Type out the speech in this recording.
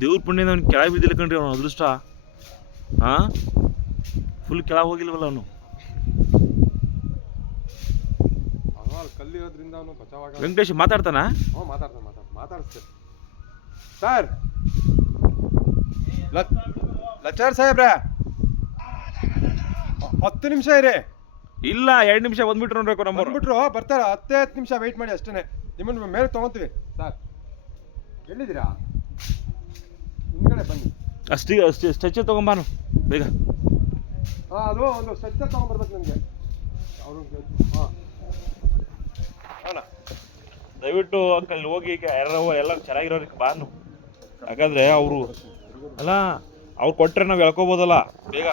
ದೇವ್ರ ಪುಣ್ಯದ ಅವ್ನು ಕೆಳಗೆ ಬಿದ್ದಿಲ್ಲ ಕಣ್ರಿ ಅವನು ಅದೃಷ್ಟ. ಹಾಂ, ಫುಲ್ ಕೆಳಗೆ ಹೋಗಿಲ್ವಲ್ಲ ಅವನು. ಕಲ್ಲಿರೋದ್ರಿಂದ ಅವನು ಬಚಾವಾಗ. ವೆಂಕಟೇಶ್ ಮಾತಾಡ್ತಾನ? ಹ್ಞೂ ಮಾತಾಡಿಸ್ತೇನೆ ಸರ್. ಲಚಾರ್ ಸಾಹೇಬ್ರೆ 10 ನಿಮಿಷ ಇರಿ. ಇಲ್ಲ 2 ನಿಮಿಷ ಬಂದ್ಬಿಟ್ರು ನೋಡ್ಬೇಕು ನಮ್ಮ ಬಂದ್ಬಿಟ್ರು. ಬರ್ತಾರೆ 10 ನಿಮಿಷ ವೆಯ್ಟ್ ಮಾಡಿ ಅಷ್ಟೇ. ನಿಮ್ಮನ್ನು ಮೇಲೆ ತೊಗೊತೀವಿ ಸರ್. ಎಲ್ಲಿದ್ದೀರಾ? ಹಿಂದ್ಗಡೆ ಬನ್ನಿ. ಅಷ್ಟೇ ಸ್ಟ್ರೆಚರ್ ತೊಗೊಂಬಾನು ಬೇಗ. ಹಾಂ, ಅದು ಒಂದು ಸ್ಟ್ರೆಚರ್ ತೊಗೊಂಬರ್ಬೇಕು ನನಗೆ ಅವರು. ಹಾಂ ಅಣ್ಣ, ದಯವಿಟ್ಟು ಅಂಕಲ್ ಹೋಗಿ ಯಾರೋ ಎಲ್ಲ ಚೆನ್ನಾಗಿರೋರಿಗೆ ಬಾನು. ಯಾಕಂದ್ರೆ ಅವರು ಅಲ್ಲ ಅವ್ರು ಕೊಟ್ಟರೆ ನಾವು ಎಳ್ಕೊಬೋದಲ್ಲ ಬೇಗ.